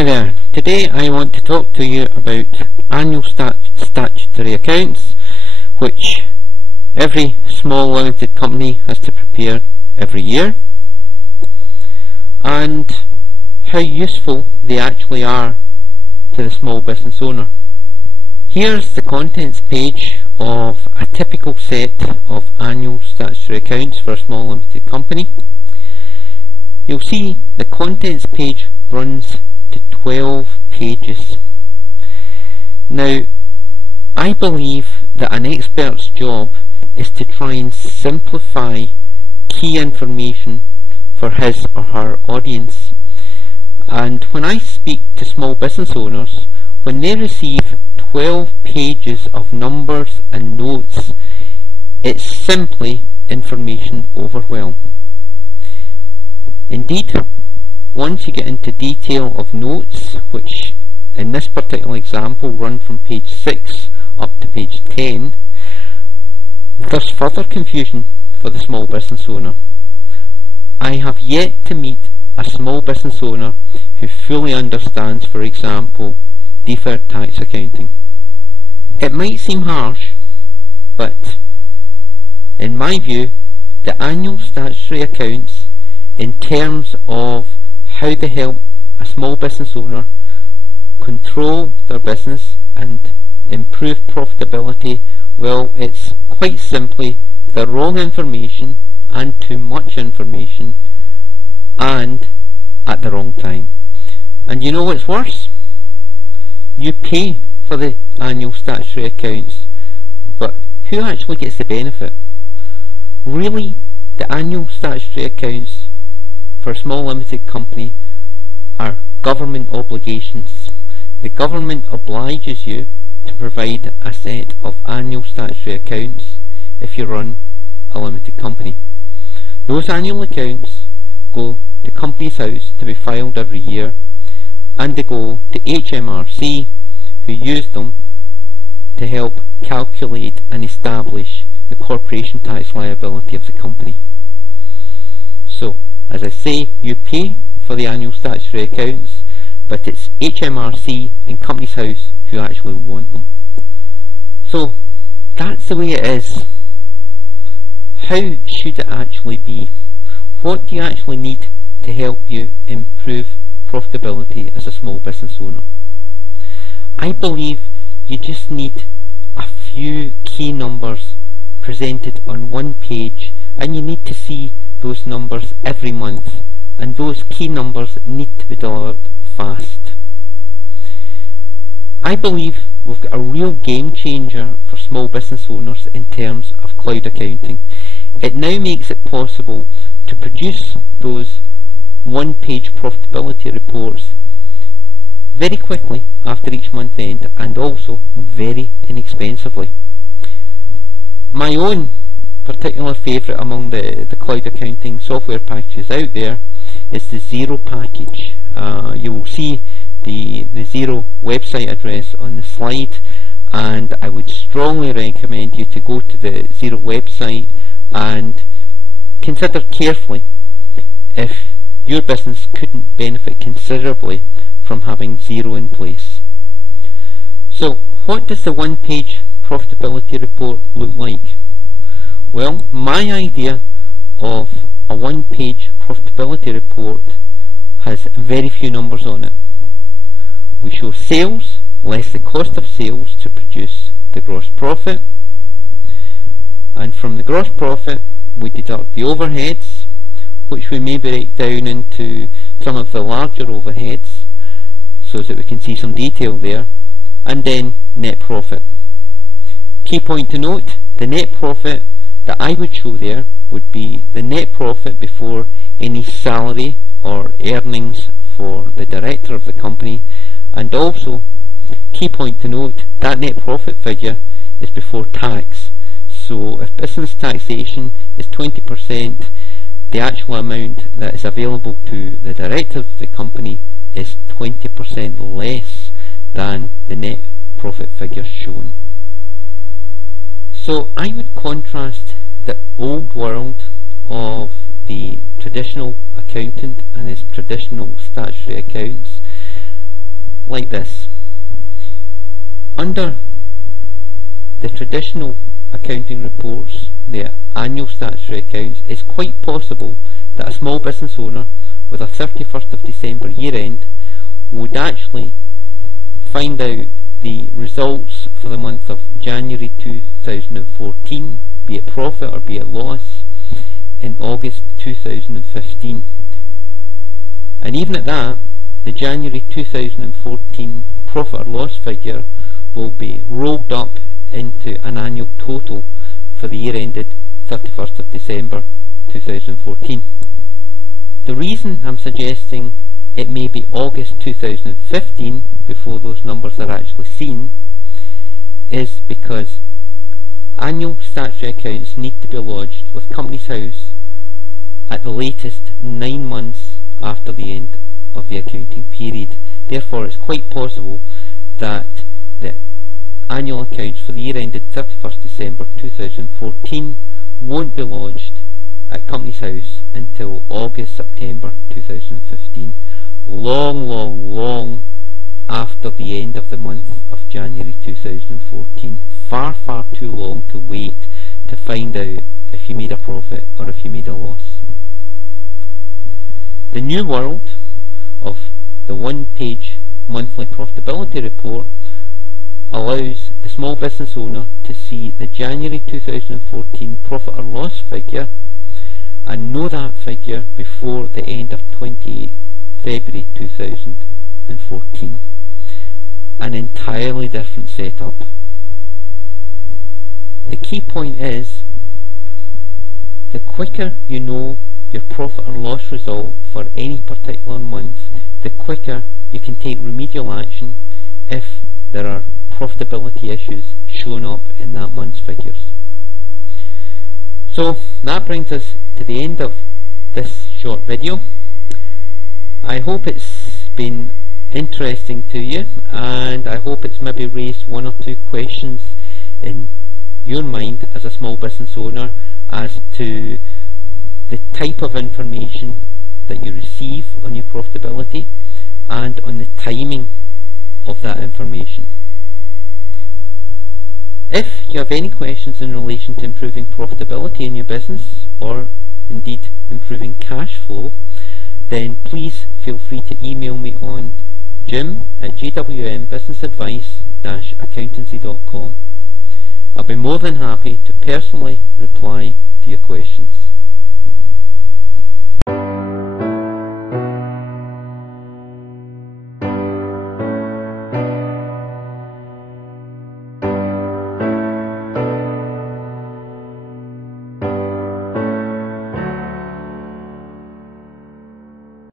Hi there. Today I want to talk to you about annual statutory accounts, which every small limited company has to prepare every year, and how useful they actually are to the small business owner. Here's the contents page of a typical set of annual statutory accounts for a small limited company. You'll see the contents page runs to 12 pages. Now, I believe that an expert's job is to try and simplify key information for his or her audience. And when I speak to small business owners, when they receive 12 pages of numbers and notes, it's simply information overwhelm. Indeed, once you get into detail of notes, which in this particular example run from page 6 up to page 10, there's further confusion for the small business owner. I have yet to meet a small business owner who fully understands, for example, deferred tax accounting. It might seem harsh, but in my view, the annual statutory accounts, in terms of how they help a small business owner control their business and improve profitability, well, it's quite simply the wrong information and too much information and at the wrong time. And you know what's worse? You pay for the annual statutory accounts, but who actually gets the benefit? Really, the annual statutory accounts for a small limited company are government obligations. The government obliges you to provide a set of annual statutory accounts if you run a limited company. Those annual accounts go to Companies House to be filed every year, and they go to HMRC, who use them to help calculate and establish the corporation tax liability of the company. So, as I say, you pay for the annual statutory accounts, but it's HMRC and Companies House who actually want them. So, that's the way it is. How should it actually be? What do you actually need to help you improve profitability as a small business owner? I believe you just need a few key numbers presented on one page, and you need to see those numbers every month, and those key numbers need to be delivered fast. I believe we've got a real game changer for small business owners in terms of cloud accounting. It now makes it possible to produce those one-page profitability reports very quickly after each month end, and also very inexpensively. My own particular favourite among the cloud accounting software packages out there is the Xero package. You will see the Xero website address on the slide, and I would strongly recommend you to go to the Xero website and consider carefully if your business couldn't benefit considerably from having Xero in place. So, what does the one-page profitability report look like? Well, my idea of a one-page profitability report has very few numbers on it. We show sales less the cost of sales to produce the gross profit, and from the gross profit we deduct the overheads, which we may break down into some of the larger overheads so that we can see some detail there, and then net profit. Key point to note, the net profit that I would show there would be the net profit before any salary or earnings for the director of the company, and also, key point to note, that net profit figure is before tax. So if business taxation is 20%, the actual amount that is available to the director of the company is 20% less than the net profit figure shown. So I would contrast the old world of the traditional accountant and his traditional statutory accounts like this. Under the traditional accounting reports, the annual statutory accounts, it's quite possible that a small business owner with a 31st of December year end would actually find out the results for the month of January 2014, be it profit or be it loss, in August 2015. And even at that, the January 2014 profit or loss figure will be rolled up into an annual total for the year ended 31st of December 2014. The reason I'm suggesting it may be August 2015 before those numbers are actually seen is because annual statutory accounts need to be lodged with Companies House at the latest 9 months after the end of the accounting period. Therefore, it's quite possible that the annual accounts for the year ended 31st December 2014 won't be lodged at Companies House until August-September 2015. Long after the end of the month of January 2014. Far too long to wait to find out if you made a profit or if you made a loss. The new world of the one-page monthly profitability report allows the small business owner to see the January 2014 profit or loss figure and know that figure before the end of 28 February 2014. An entirely different setup. The key point is, the quicker you know your profit or loss result for any particular month, the quicker you can take remedial action if there are profitability issues shown up in that month's figures. So that brings us to the end of this short video. I hope it's been interesting to you, and I hope it's maybe raised one or two questions in your mind as a small business owner as to the type of information that you receive on your profitability and on the timing of that information. If you have any questions in relation to improving profitability in your business, or indeed improving cash flow, then please feel free to email me on jim@gwmbusinessadvice-accountancy.com. I'll be more than happy to personally reply to your questions.